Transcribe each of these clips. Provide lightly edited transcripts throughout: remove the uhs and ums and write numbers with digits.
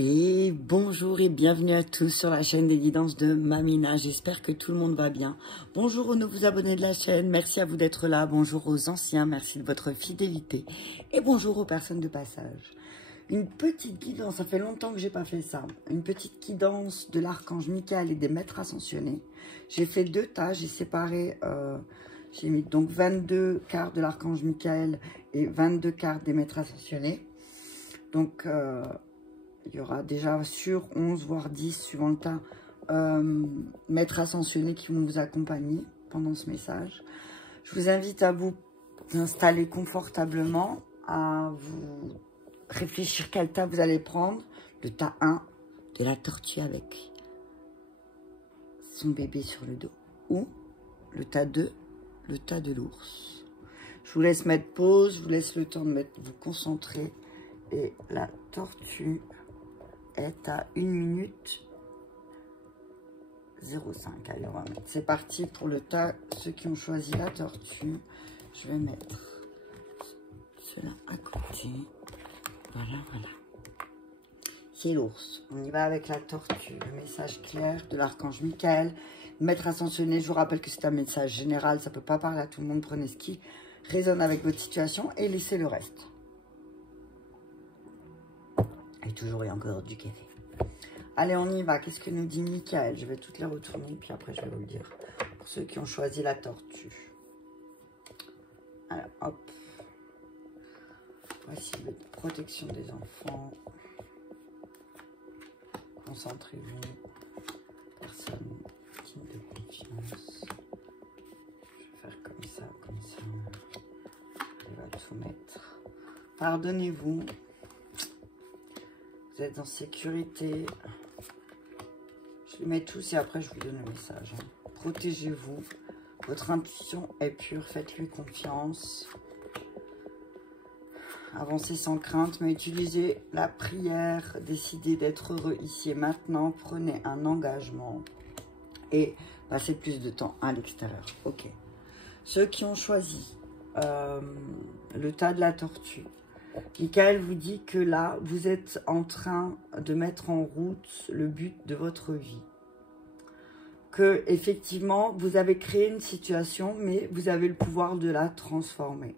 Et bonjour et bienvenue à tous sur la chaîne des guidances de Mamina. J'espère que tout le monde va bien. Bonjour aux nouveaux abonnés de la chaîne, merci à vous d'être là. Bonjour aux anciens, merci de votre fidélité. Et bonjour aux personnes de passage. Une petite guidance, ça fait longtemps que j'ai pas fait ça. Une petite guidance de l'archange Michael et des maîtres ascensionnés. J'ai fait deux tas, j'ai séparé, j'ai mis donc 22 cartes de l'archange Michael et 22 cartes des maîtres ascensionnés. Donc, il y aura déjà sur 11, voire 10, suivant le tas, maîtres ascensionnés qui vont vous accompagner pendant ce message. Je vous invite à vous installer confortablement, à vous réfléchir quel tas vous allez prendre. Le tas 1 de la tortue avec son bébé sur le dos. Ou le tas 2, le tas de l'ours. Je vous laisse mettre pause, je vous laisse le temps de vous concentrer. Et la tortue est à 1 minute 05. Allez, on va mettre. C'est parti pour le tas. Ceux qui ont choisi la tortue, je vais mettre cela à côté. Voilà, voilà. C'est l'ours. On y va avec la tortue. Le message clair de l'archange Michael. Maître ascensionné, je vous rappelle que c'est un message général. Ça ne peut pas parler à tout le monde. Prenez ce qui résonne avec votre situation et laissez le reste. Et toujours et encore du café. Allez, on y va. Qu'est-ce que nous dit Michael? Je vais toutes les retourner, puis après, je vais vous le dire. Pour ceux qui ont choisi la tortue. Alors, hop. Voici la protection des enfants. Concentrez-vous. Personne digne de confiance. Je vais faire comme ça, comme ça. Je vais tout mettre. Pardonnez-vous. Vous êtes en sécurité. Je les mets tous et après je vous donne le message. Protégez-vous. Votre intuition est pure. Faites-lui confiance. Avancez sans crainte, mais utilisez la prière. Décidez d'être heureux ici et maintenant. Prenez un engagement et passez plus de temps à l'extérieur. Ok. Ceux qui ont choisi le tas de la tortue. Michael vous dit que là, vous êtes en train de mettre en route le but de votre vie. Que, effectivement, vous avez créé une situation, mais vous avez le pouvoir de la transformer.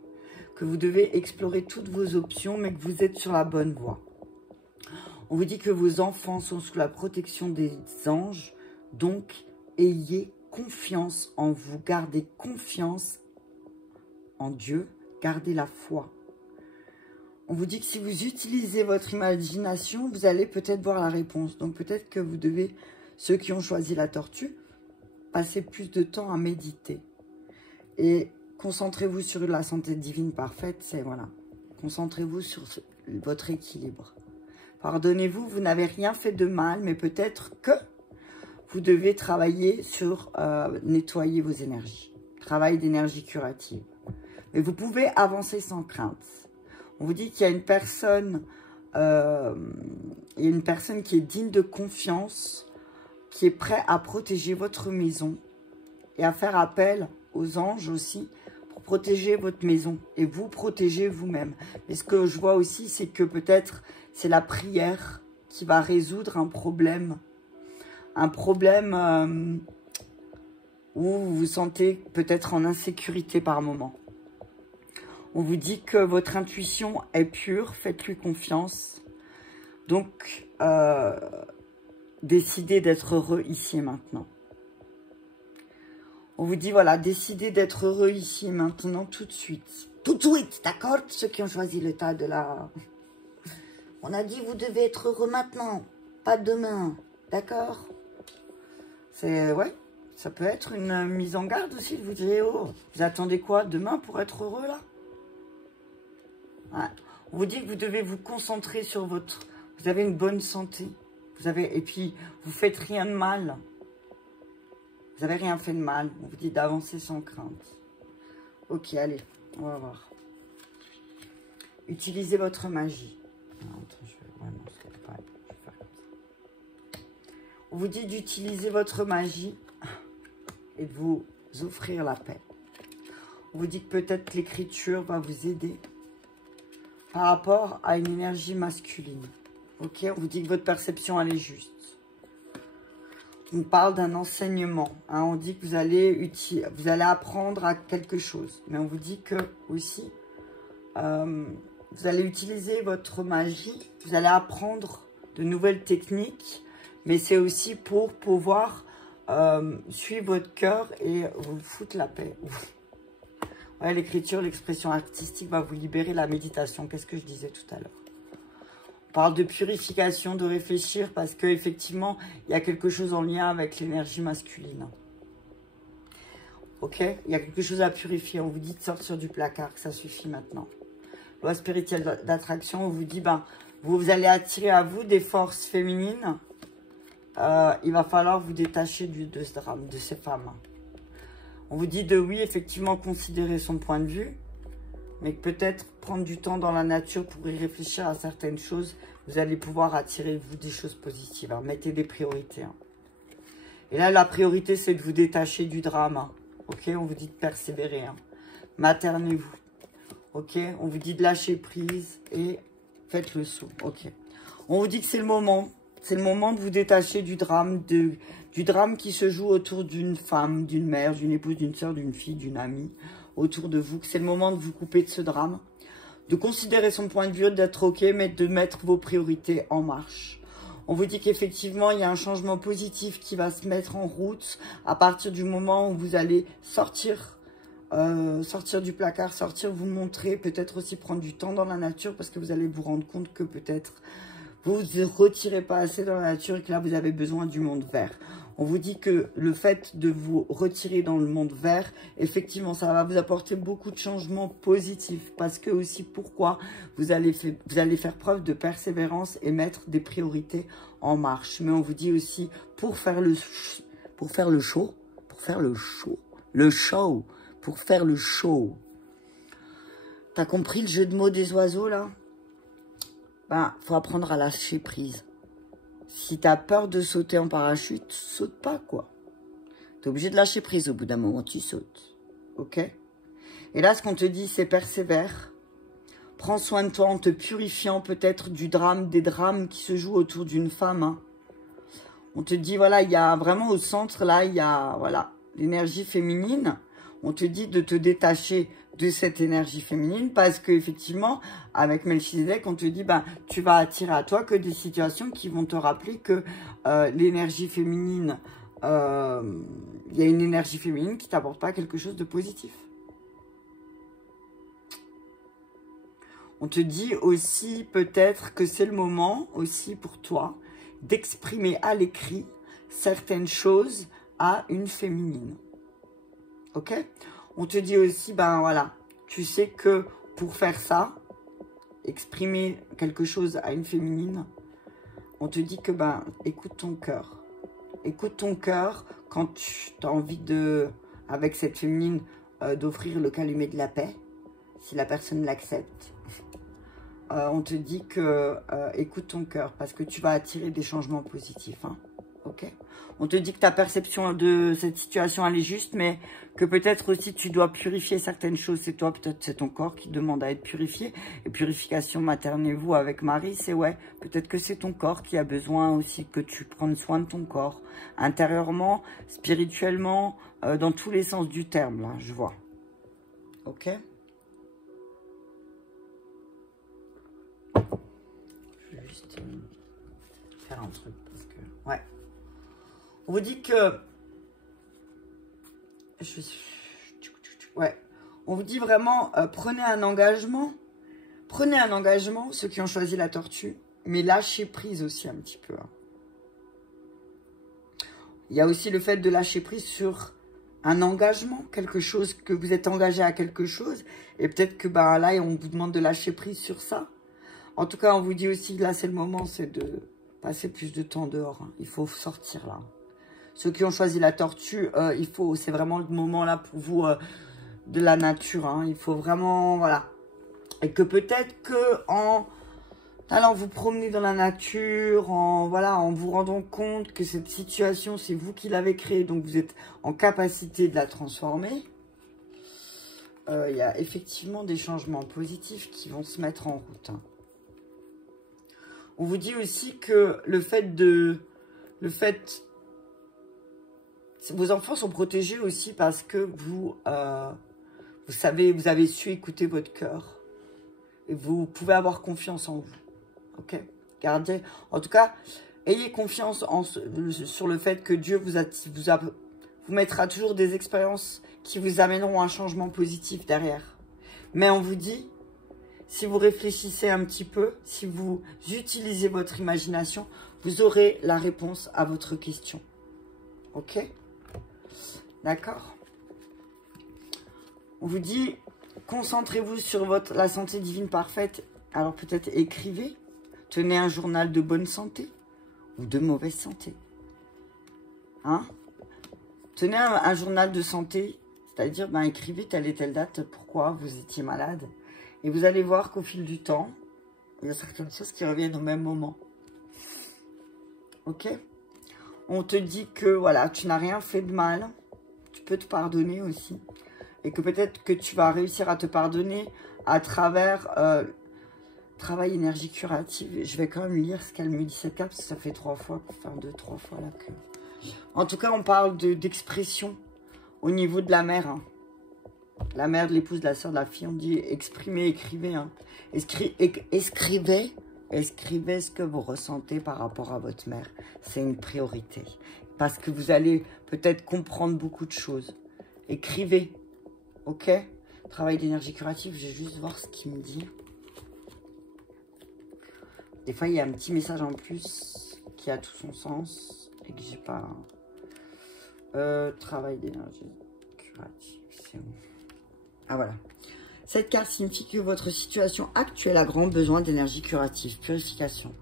Que vous devez explorer toutes vos options, mais que vous êtes sur la bonne voie. On vous dit que vos enfants sont sous la protection des anges, donc ayez confiance en vous. Gardez confiance en Dieu, gardez la foi. On vous dit que si vous utilisez votre imagination, vous allez peut-être voir la réponse. Donc peut-être que vous devez, ceux qui ont choisi la tortue, passer plus de temps à méditer. Et concentrez-vous sur la santé divine parfaite. C'est voilà. Concentrez-vous sur votre équilibre. Pardonnez-vous, vous n'avez rien fait de mal, mais peut-être que vous devez travailler sur nettoyer vos énergies. Travail d'énergie curative. Mais vous pouvez avancer sans crainte. On vous dit qu'il y a une personne, qui est digne de confiance, qui est prêt à protéger votre maison et à faire appel aux anges aussi pour protéger votre maison et vous protéger vous-même. Mais ce que je vois aussi, c'est que peut-être c'est la prière qui va résoudre un problème où vous vous sentez peut-être en insécurité par moment. On vous dit que votre intuition est pure, faites-lui confiance. Donc, décidez d'être heureux ici et maintenant. On vous dit, voilà, décidez d'être heureux ici et maintenant, tout de suite. Tout de suite, d'accord? Ceux qui ont choisi le tas de la... On a dit, vous devez être heureux maintenant, pas demain, d'accord? C'est, ouais, ça peut être une mise en garde aussi, de vous dire, oh, vous attendez quoi demain pour être heureux, là? Ouais. On vous dit que vous devez vous concentrer sur votre... Vous avez une bonne santé. Et puis, vous faites rien de mal. Vous n'avez rien fait de mal. On vous dit d'avancer sans crainte. Ok, allez, on va voir. Utilisez votre magie. On vous dit d'utiliser votre magie et de vous offrir la paix. On vous dit que peut-être l'écriture va vous aider par rapport à une énergie masculine. Ok, on vous dit que votre perception, elle est juste. On parle d'un enseignement. Hein, on dit que vous allez apprendre à quelque chose. Mais on vous dit que aussi, vous allez utiliser votre magie. Vous allez apprendre de nouvelles techniques. Mais c'est aussi pour pouvoir suivre votre cœur et vous foutre la paix. Ouais, l'écriture, l'expression artistique va vous libérer. La méditation, qu'est-ce que je disais tout à l'heure? On parle de purification, de réfléchir, parce qu'effectivement, il y a quelque chose en lien avec l'énergie masculine. Ok? Il y a quelque chose à purifier. On vous dit de sortir du placard, que ça suffit maintenant. Loi spirituelle d'attraction, on vous dit, ben, vous allez attirer à vous des forces féminines. Il va falloir vous détacher de ce drame, de ces femmes. On vous dit de, oui, effectivement, considérer son point de vue, mais peut-être prendre du temps dans la nature pour y réfléchir à certaines choses. Vous allez pouvoir attirer, vous, des choses positives. Hein. Mettez des priorités. Hein. Et là, la priorité, c'est de vous détacher du drame. Hein. Ok, on vous dit de persévérer. Hein. Maternez-vous. Ok, on vous dit de lâcher prise et faites le saut. Ok. On vous dit que c'est le moment. C'est le moment de vous détacher du drame qui se joue autour d'une femme, d'une mère, d'une épouse, d'une soeur, d'une fille, d'une amie, autour de vous. C'est le moment de vous couper de ce drame, de considérer son point de vue, d'être ok, mais de mettre vos priorités en marche. On vous dit qu'effectivement, il y a un changement positif qui va se mettre en route à partir du moment où vous allez sortir du placard, vous montrer, peut-être aussi prendre du temps dans la nature, parce que vous allez vous rendre compte que peut-être vous ne vous retirez pas assez dans la nature et que là, vous avez besoin du monde vert. On vous dit que le fait de vous retirer dans le monde vert, effectivement, ça va vous apporter beaucoup de changements positifs. Parce que aussi, pourquoi vous allez faire preuve de persévérance et mettre des priorités en marche. Mais on vous dit aussi, pour faire le show. T'as compris le jeu de mots des oiseaux, là? Ben, faut apprendre à lâcher prise. Si tu as peur de sauter en parachute, saute pas, quoi. Tu es obligé de lâcher prise. Au bout d'un moment, tu sautes. Ok? Et là, ce qu'on te dit, c'est persévère. Prends soin de toi en te purifiant peut-être des drames qui se jouent autour d'une femme. Hein. On te dit, voilà, il y a vraiment au centre, là, il y a, voilà, l'énergie féminine. On te dit de te détacher de cette énergie féminine parce qu'effectivement, avec Melchizedek, on te dit, ben, tu vas attirer à toi que des situations qui vont te rappeler que l'énergie féminine, il y a une énergie féminine qui ne t'apporte pas quelque chose de positif. On te dit aussi peut-être que c'est le moment aussi pour toi d'exprimer à l'écrit certaines choses à une féminine. Ok? On te dit aussi, ben voilà, tu sais que pour faire ça, exprimer quelque chose à une féminine, on te dit que, ben, écoute ton cœur. Écoute ton cœur quand tu as envie de, avec cette féminine, d'offrir le calumet de la paix, si la personne l'accepte. On te dit que, écoute ton cœur, parce que tu vas attirer des changements positifs, hein. Ok. On te dit que ta perception de cette situation, elle est juste, mais que peut-être aussi tu dois purifier certaines choses. C'est toi, peut-être c'est ton corps qui demande à être purifié. Et purification, maternez-vous avec Marie, c'est ouais. Peut-être que c'est ton corps qui a besoin aussi que tu prennes soin de ton corps. Intérieurement, spirituellement, dans tous les sens du terme, là, je vois. Ok. Je vais juste faire un truc parce que... Ouais. On vous dit que... Ouais. On vous dit vraiment, prenez un engagement. Prenez un engagement, ceux qui ont choisi la tortue. Mais lâchez prise aussi un petit peu. Hein. Il y a aussi le fait de lâcher prise sur un engagement. Quelque chose, que vous êtes engagé à quelque chose. Et peut-être que ben, là, on vous demande de lâcher prise sur ça. En tout cas, on vous dit aussi que là, c'est le moment, c'est de passer plus de temps dehors. Hein. Il faut sortir là. Ceux qui ont choisi la tortue, c'est vraiment le moment là pour vous de la nature. Hein. Il faut vraiment, voilà. Et que peut-être que en allant vous promener dans la nature, en vous rendant compte que cette situation, c'est vous qui l'avez créée, donc vous êtes en capacité de la transformer. Il y a effectivement des changements positifs qui vont se mettre en route. Hein. On vous dit aussi que vos enfants sont protégés aussi parce que vous avez su écouter votre cœur. Et vous pouvez avoir confiance en vous. Ok? Gardez, en tout cas, ayez confiance sur le fait que Dieu vous mettra toujours des expériences qui vous amèneront un changement positif derrière. Mais on vous dit, si vous réfléchissez un petit peu, si vous utilisez votre imagination, vous aurez la réponse à votre question. Ok? D'accord? On vous dit, concentrez-vous sur la santé divine parfaite. Alors peut-être écrivez. Tenez un journal de bonne santé ou de mauvaise santé. Hein? Tenez un journal de santé, c'est-à-dire écrivez telle et telle date, pourquoi vous étiez malade. Et vous allez voir qu'au fil du temps, il y a certaines choses qui reviennent au même moment. Ok? On te dit que voilà, tu n'as rien fait de mal. Tu peux te pardonner aussi. Et que peut-être que tu vas réussir à te pardonner à travers travail énergie curative. Je vais quand même lire ce qu'elle me dit cette carte, parce que ça fait 3 fois, pour faire 2-3 fois là que... En tout cas, on parle d'expression au niveau de la mère. Hein. La mère, de l'épouse, de la soeur, de la fille, on dit exprimez, écrivez. Hein. Écrivez ce que vous ressentez par rapport à votre mère. C'est une priorité. Parce que vous allez peut-être comprendre beaucoup de choses. Écrivez. Ok? Travail d'énergie curative, je vais juste voir ce qu'il me dit. Des fois, il y a un petit message en plus qui a tout son sens et que j'ai pas... travail d'énergie curative, c'est où? Ah, voilà. Cette carte signifie que votre situation actuelle a grand besoin d'énergie curative, purification.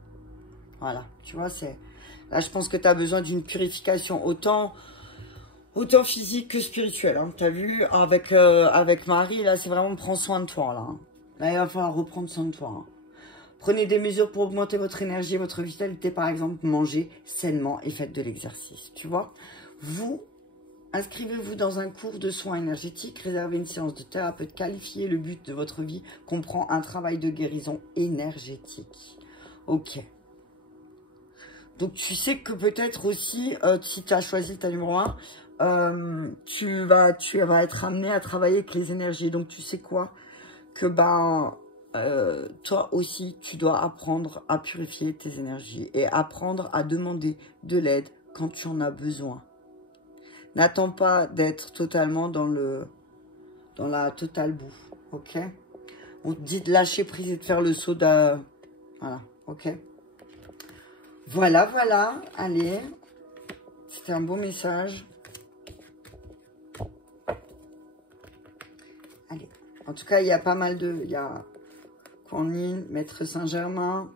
Voilà, tu vois, c'est... Là, je pense que tu as besoin d'une purification autant physique que spirituelle. Hein. Tu as vu, avec Marie, là, c'est vraiment prends soin de toi, là. Hein. Là, il va falloir reprendre soin de toi. Hein. Prenez des mesures pour augmenter votre énergie et votre vitalité. Par exemple, mangez sainement et faites de l'exercice. Tu vois, vous, inscrivez-vous dans un cours de soins énergétiques. Réservez une séance de thérapeute qualifiée. Le but de votre vie comprend un travail de guérison énergétique. Ok. Donc, tu sais que peut-être aussi, si tu as choisi ta numéro 1, tu vas être amené à travailler avec les énergies. Donc, tu sais quoi? Que, toi aussi, tu dois apprendre à purifier tes énergies et apprendre à demander de l'aide quand tu en as besoin. N'attends pas d'être totalement dans la totale boue, ok? On te dit de lâcher prise et de faire le saut de... Voilà, ok? Voilà, voilà, allez. C'était un beau message. Allez, en tout cas, il y a pas mal de... Il y a Kuan Yin, Maître Saint-Germain,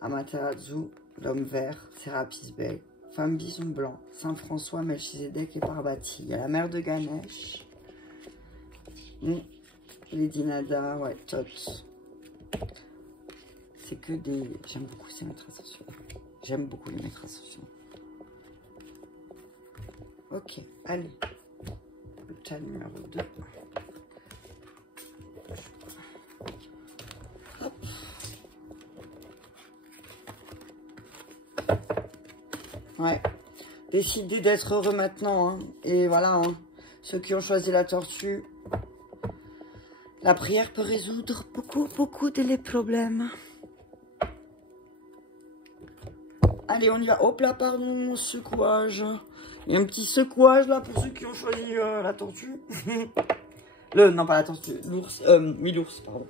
Amaterasu, l'homme vert, Sérapis Bey, Femme Bison Blanc, Saint François, Melchizedek et Parvati. Il y a la mère de Ganesh. Lady Nada, ouais, Tot. C'est que des... J'aime beaucoup ces maîtres ascensionnels. J'aime beaucoup les maîtres ascensionnels. Ok, allez. Le tas numéro 2. Hop. Ouais. Décidez d'être heureux maintenant. Hein. Et voilà, hein. Ceux qui ont choisi la tortue, la prière peut résoudre beaucoup de les problèmes. Allez, on y va. Hop là, pardon, secouage. Il y a un petit secouage là pour ceux qui ont choisi la tortue. Non, pas la tortue, l'ours. Oui, l'ours, pardon.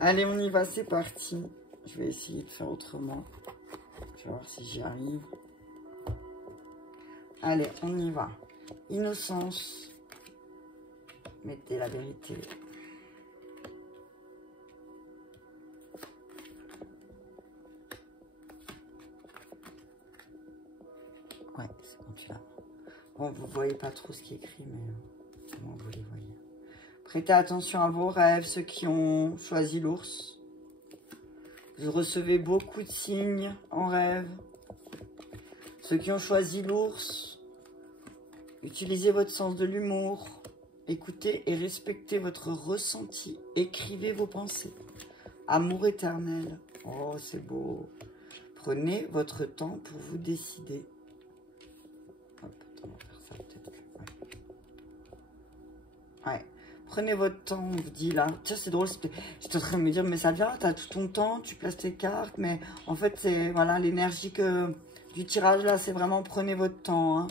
Allez, on y va, c'est parti. Je vais essayer de faire autrement. Je vais voir si j'y arrive. Allez, on y va. Innocence. Mettez la vérité. Ouais, c'est bon, tu l'as. Bon, vous voyez pas trop ce qui est écrit, mais comment vous les voyez. Prêtez attention à vos rêves, ceux qui ont choisi l'ours. Vous recevez beaucoup de signes en rêve. Ceux qui ont choisi l'ours, utilisez votre sens de l'humour. Écoutez et respectez votre ressenti. Écrivez vos pensées. Amour éternel. Oh, c'est beau. Prenez votre temps pour vous décider. Hop, attends, on va faire ça peut-être. Ouais. Prenez votre temps, on vous dit là. Tiens, c'est drôle. J'étais en train de me dire, mais ça vient, tu as tout ton temps, tu places tes cartes. Mais en fait, c'est voilà l'énergie du tirage là, c'est vraiment prenez votre temps. Hein.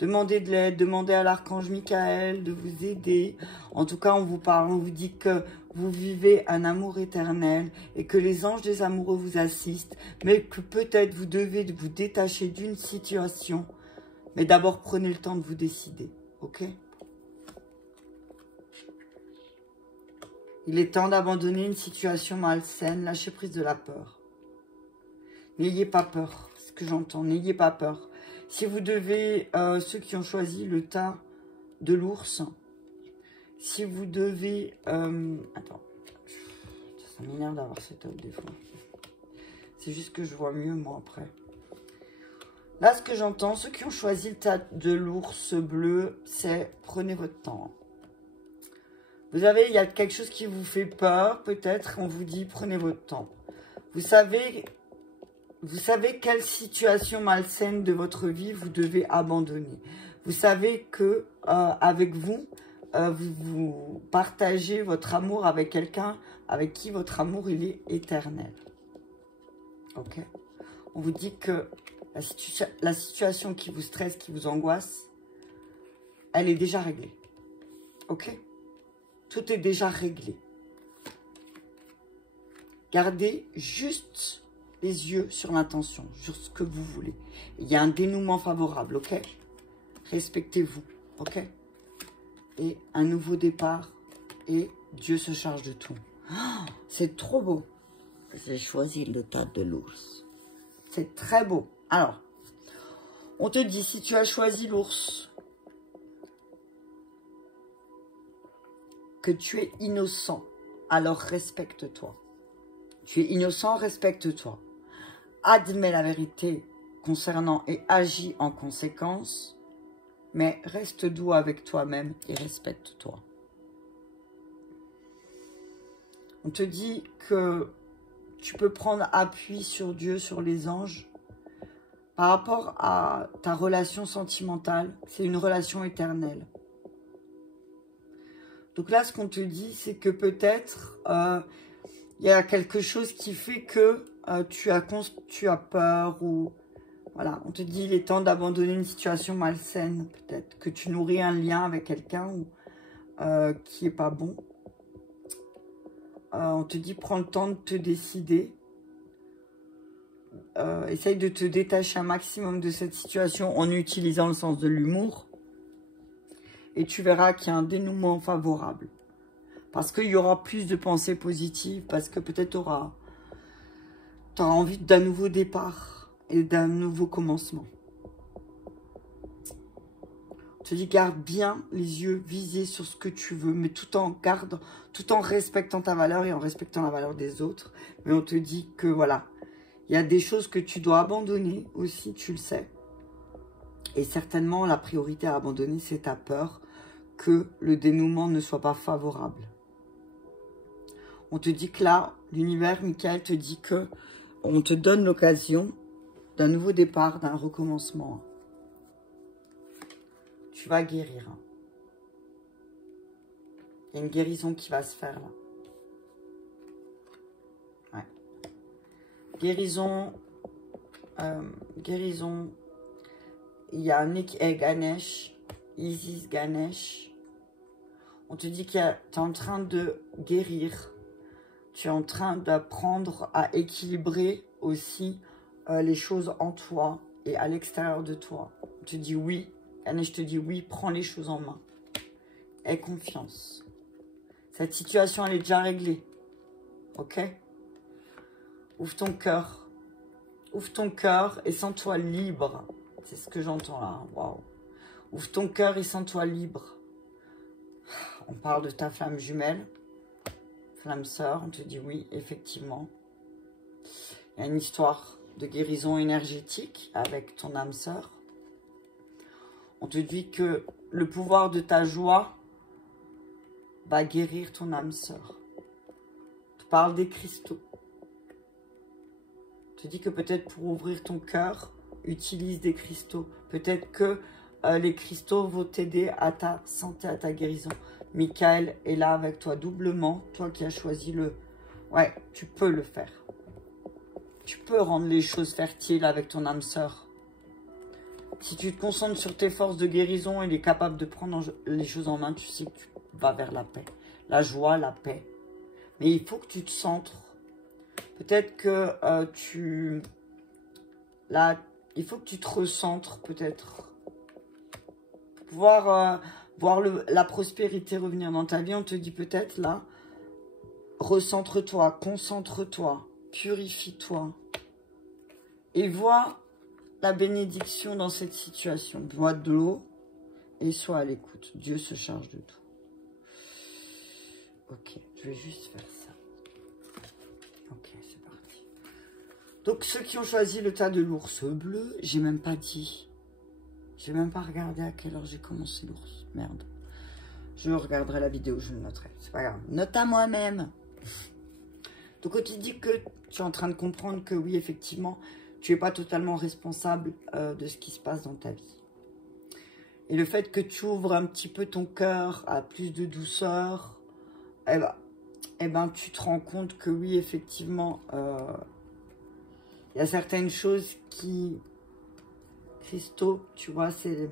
Demandez de l'aide, demandez à l'archange Michael de vous aider. En tout cas, on vous parle, on vous dit que vous vivez un amour éternel et que les anges des amoureux vous assistent, mais que peut-être vous devez vous détacher d'une situation. Mais d'abord, prenez le temps de vous décider, ok? Il est temps d'abandonner une situation malsaine, lâchez prise de la peur. N'ayez pas peur, c'est ce que j'entends, n'ayez pas peur. Si vous devez, ceux qui ont choisi le tas de l'ours, si vous devez... attends, ça m'énerve d'avoir cette top des fois. C'est juste que je vois mieux moi après. Là, ce que j'entends, ceux qui ont choisi le tas de l'ours bleu, c'est prenez votre temps. Vous savez, il y a quelque chose qui vous fait peur, peut-être, on vous dit prenez votre temps. Vous savez quelle situation malsaine de votre vie vous devez abandonner. Vous savez que avec vous partagez votre amour avec quelqu'un avec qui votre amour il est éternel. Ok? On vous dit que la situation qui vous stresse, qui vous angoisse, elle est déjà réglée. Ok? Tout est déjà réglé. Gardez juste les yeux sur l'intention, sur ce que vous voulez. Il y a un dénouement favorable, ok? Respectez-vous, ok? Et un nouveau départ, et Dieu se charge de tout. Oh, c'est trop beau. J'ai choisi le tas de l'ours. C'est très beau. Alors, on te dit, si tu as choisi l'ours, que tu es innocent, alors respecte-toi. Tu es innocent, respecte-toi. Admets la vérité concernant et agis en conséquence, mais reste doux avec toi-même et respecte-toi. On te dit que tu peux prendre appui sur Dieu, sur les anges. Par rapport à ta relation sentimentale, c'est une relation éternelle. Donc là, ce qu'on te dit, c'est que peut-être il y a quelque chose qui fait que tu as peur ou... Voilà, on te dit il est temps d'abandonner une situation malsaine, peut-être. Que tu nourris un lien avec quelqu'un qui n'est pas bon. On te dit prends le temps de te décider. Essaye de te détacher un maximum de cette situation en utilisant le sens de l'humour. Et tu verras qu'il y a un dénouement favorable. Parce qu'il y aura plus de pensées positives. Parce que peut-être tu auras envie d'un nouveau départ et d'un nouveau commencement. On te dit garde bien les yeux visés sur ce que tu veux. Mais tout en respectant ta valeur et en respectant la valeur des autres. Mais on te dit que voilà. Il y a des choses que tu dois abandonner aussi, tu le sais. Et certainement, la priorité à abandonner, c'est ta peur que le dénouement ne soit pas favorable. On te dit que là, l'univers, Michael, te dit que on te donne l'occasion d'un nouveau départ, d'un recommencement. Tu vas guérir. Il y a une guérison qui va se faire là. Ouais. Guérison. Il y a Nick et Ganesh. Isis Ganesh. On te dit que tu es en train de guérir. Tu es en train d'apprendre à équilibrer aussi les choses en toi et à l'extérieur de toi. On te dit oui. Ganesh te dit oui, prends les choses en main. Aie confiance. Cette situation, elle est déjà réglée. Ok? Ouvre ton cœur. Ouvre ton cœur et sens-toi libre. C'est ce que j'entends là. Waouh. Ouvre ton cœur et sens-toi libre. On parle de ta flamme jumelle. Flamme sœur. On te dit oui, effectivement. Il y a une histoire de guérison énergétique avec ton âme sœur. On te dit que le pouvoir de ta joie va guérir ton âme sœur. On te parle des cristaux. te dit que peut-être pour ouvrir ton cœur, utilise des cristaux. Peut-être que les cristaux vont t'aider à ta santé, à ta guérison. Michael est là avec toi doublement. Toi qui as choisi le... Ouais, tu peux le faire. Tu peux rendre les choses fertiles avec ton âme sœur. Si tu te concentres sur tes forces de guérison, il est capable de prendre les choses en main. Tu sais que tu vas vers la paix. La joie, la paix. Mais il faut que tu te centres. Peut-être que il faut que tu te recentres, peut-être. Pour pouvoir voir la prospérité revenir dans ta vie, on te dit peut-être là, recentre-toi, concentre-toi, purifie-toi. Et vois la bénédiction dans cette situation. Bois de l'eau et sois à l'écoute. Dieu se charge de tout. Ok, je vais juste faire ça. Ok, c'est parti. Donc, ceux qui ont choisi le tas de l'ours bleu, j'ai même pas dit. J'ai même pas regardé à quelle heure j'ai commencé l'ours. Merde. Je regarderai la vidéo, je le noterai. C'est pas grave. Note à moi-même. Donc, on te dit que tu es en train de comprendre que oui, effectivement, tu n'es pas totalement responsable de ce qui se passe dans ta vie. Et le fait que tu ouvres un petit peu ton cœur à plus de douceur, eh ben, tu te rends compte que oui, effectivement, il y a certaines choses qui... Cristaux, tu vois, c'est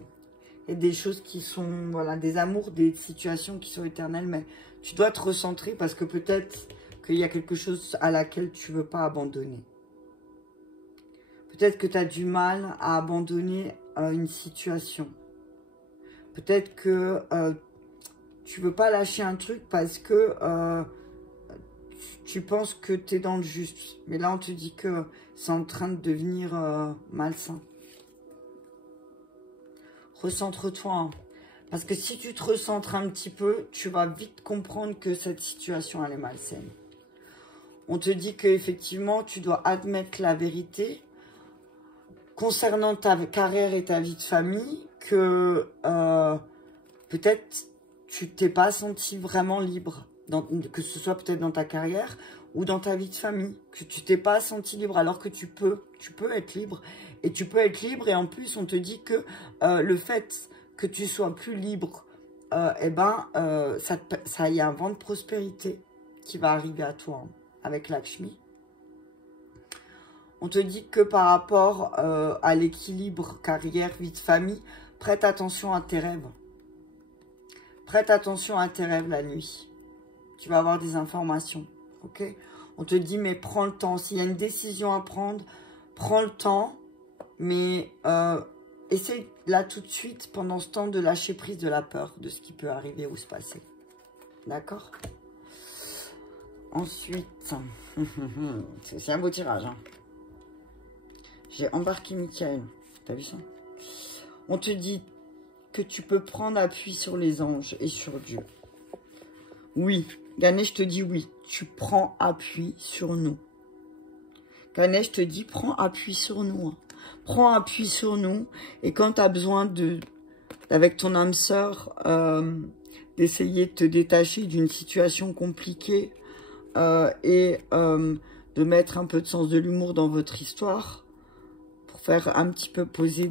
des choses qui sont, voilà, des amours, des situations qui sont éternelles, mais tu dois te recentrer parce que peut-être qu'il y a quelque chose à laquelle tu ne veux pas abandonner. Peut-être que tu as du mal à abandonner une situation. Peut-être que tu ne veux pas lâcher un truc parce que tu penses que tu es dans le juste. Mais là, on te dit que c'est en train de devenir malsain. Recentre-toi. Hein. Parce que si tu te recentres un petit peu, tu vas vite comprendre que cette situation, elle est malsaine. On te dit qu'effectivement, tu dois admettre la vérité concernant ta carrière et ta vie de famille, que peut-être tu t'es pas senti vraiment libre, que ce soit peut-être dans ta carrière ou dans ta vie de famille, que tu t'es pas senti libre alors que tu peux être libre. Et tu peux être libre et en plus on te dit que le fait que tu sois plus libre, il y a un vent de prospérité qui va arriver à toi hein, avec Lakshmi. On te dit que par rapport à l'équilibre carrière, vie de famille, prête attention à tes rêves. Prête attention à tes rêves la nuit. Tu vas avoir des informations, ok? On te dit mais prends le temps. S'il y a une décision à prendre, prends le temps. Mais essaye là tout de suite, pendant ce temps, de lâcher prise de la peur de ce qui peut arriver ou se passer. D'accord? Ensuite, c'est un beau tirage. Hein. J'ai embarqué Michael. T'as vu ça? On te dit que tu peux prendre appui sur les anges et sur Dieu. Oui, Ganesh te dit oui. Tu prends appui sur nous. Ganesh te dit prends appui sur nous. Hein. Prends appui sur nous et quand tu as besoin avec ton âme sœur, d'essayer de te détacher d'une situation compliquée et de mettre un peu de sens de l'humour dans votre histoire pour faire un petit peu poser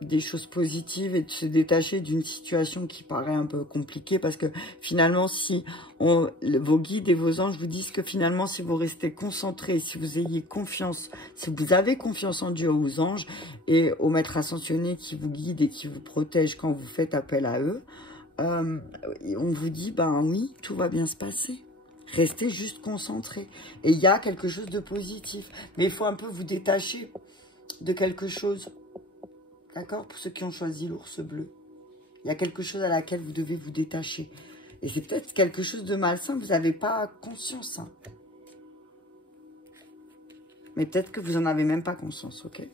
des choses positives et de se détacher d'une situation qui paraît un peu compliquée parce que finalement si vos guides et vos anges vous disent que finalement si vous restez concentrés, si vous ayez confiance, si vous avez confiance en Dieu, aux anges et aux maîtres ascensionnés qui vous guident et qui vous protègent quand vous faites appel à eux, on vous dit ben oui, tout va bien se passer. Restez juste concentrés. Et il y a quelque chose de positif. Mais il faut un peu vous détacher de quelque chose. D'accord? Pour ceux qui ont choisi l'ours bleu. Il y a quelque chose à laquelle vous devez vous détacher. Et c'est peut-être quelque chose de malsain, vous n'avez pas conscience. Hein. Mais peut-être que vous n'en avez même pas conscience, ok?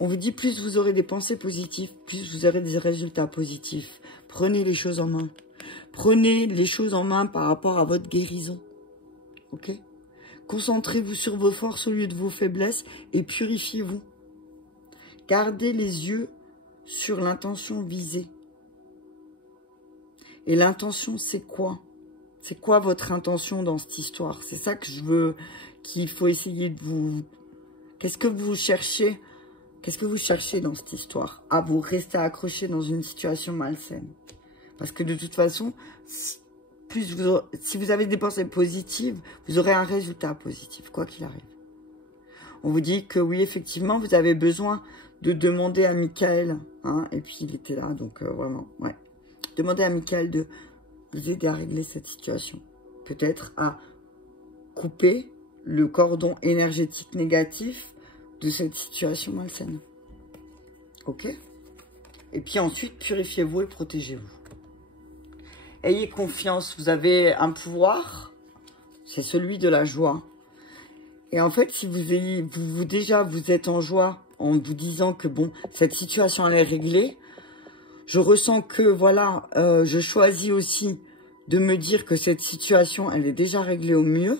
On vous dit, plus vous aurez des pensées positives, plus vous aurez des résultats positifs. Prenez les choses en main. Prenez les choses en main par rapport à votre guérison. Ok? Concentrez-vous sur vos forces au lieu de vos faiblesses et purifiez-vous. Gardez les yeux sur l'intention visée. Et l'intention, c'est quoi? C'est quoi votre intention dans cette histoire? C'est ça que je veux, qu'il faut essayer de Qu'est-ce que vous cherchez? Qu'est-ce que vous cherchez dans cette histoire? À vous rester accroché dans une situation malsaine. Parce que de toute façon, si vous avez des pensées positives, vous aurez un résultat positif, quoi qu'il arrive. On vous dit que oui, effectivement, vous avez besoin de demander à Michael, hein, et puis il était là, donc vraiment, ouais. Demandez à Michael de vous aider à régler cette situation. Peut-être à couper le cordon énergétique négatif de cette situation malsaine. Ok? Et puis ensuite, purifiez-vous et protégez-vous. Ayez confiance, vous avez un pouvoir, c'est celui de la joie. Et en fait, si vous êtes en joie en vous disant que bon, cette situation elle est réglée, je ressens que voilà, je choisis aussi de me dire que cette situation elle est déjà réglée au mieux.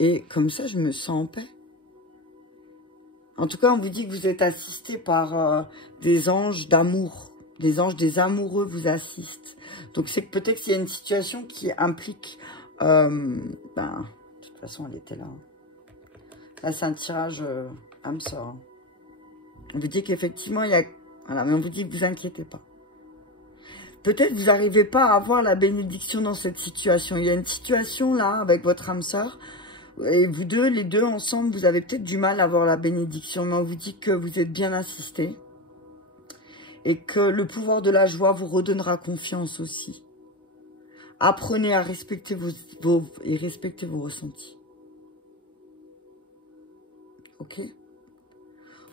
Et comme ça, je me sens en paix. En tout cas, on vous dit que vous êtes assisté par des anges d'amour. Des anges, des amoureux vous assistent. Donc, c'est que peut-être qu'il y a une situation qui implique... de toute façon, elle était là. Là, c'est un tirage âme sœur. On vous dit qu'effectivement, il y a... Voilà, mais on vous dit que vous inquiétez pas. Peut-être que vous n'arrivez pas à avoir la bénédiction dans cette situation. Il y a une situation là, avec votre âme sœur... Et vous deux, les deux ensemble, vous avez peut-être du mal à avoir la bénédiction. Mais on vous dit que vous êtes bien assistés. Et que le pouvoir de la joie vous redonnera confiance aussi. Apprenez à respecter vos ressentis. Ok?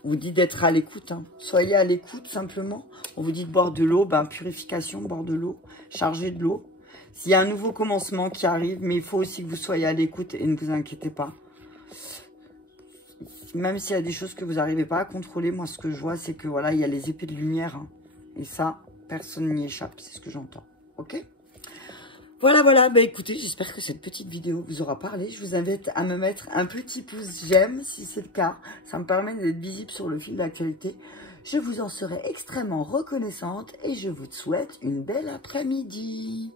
On vous dit d'être à l'écoute. Hein. Soyez à l'écoute simplement. On vous dit de boire de l'eau. Purification, boire de l'eau. Charger de l'eau. S'il y a un nouveau commencement qui arrive, mais il faut aussi que vous soyez à l'écoute et ne vous inquiétez pas. Même s'il y a des choses que vous n'arrivez pas à contrôler, moi ce que je vois c'est que voilà, il y a les épées de lumière. Hein, et ça, personne n'y échappe, c'est ce que j'entends. Ok? Voilà, écoutez, j'espère que cette petite vidéo vous aura parlé. Je vous invite à me mettre un petit pouce j'aime si c'est le cas. Ça me permet d'être visible sur le fil d'actualité. Je vous en serai extrêmement reconnaissante et je vous souhaite une belle après-midi.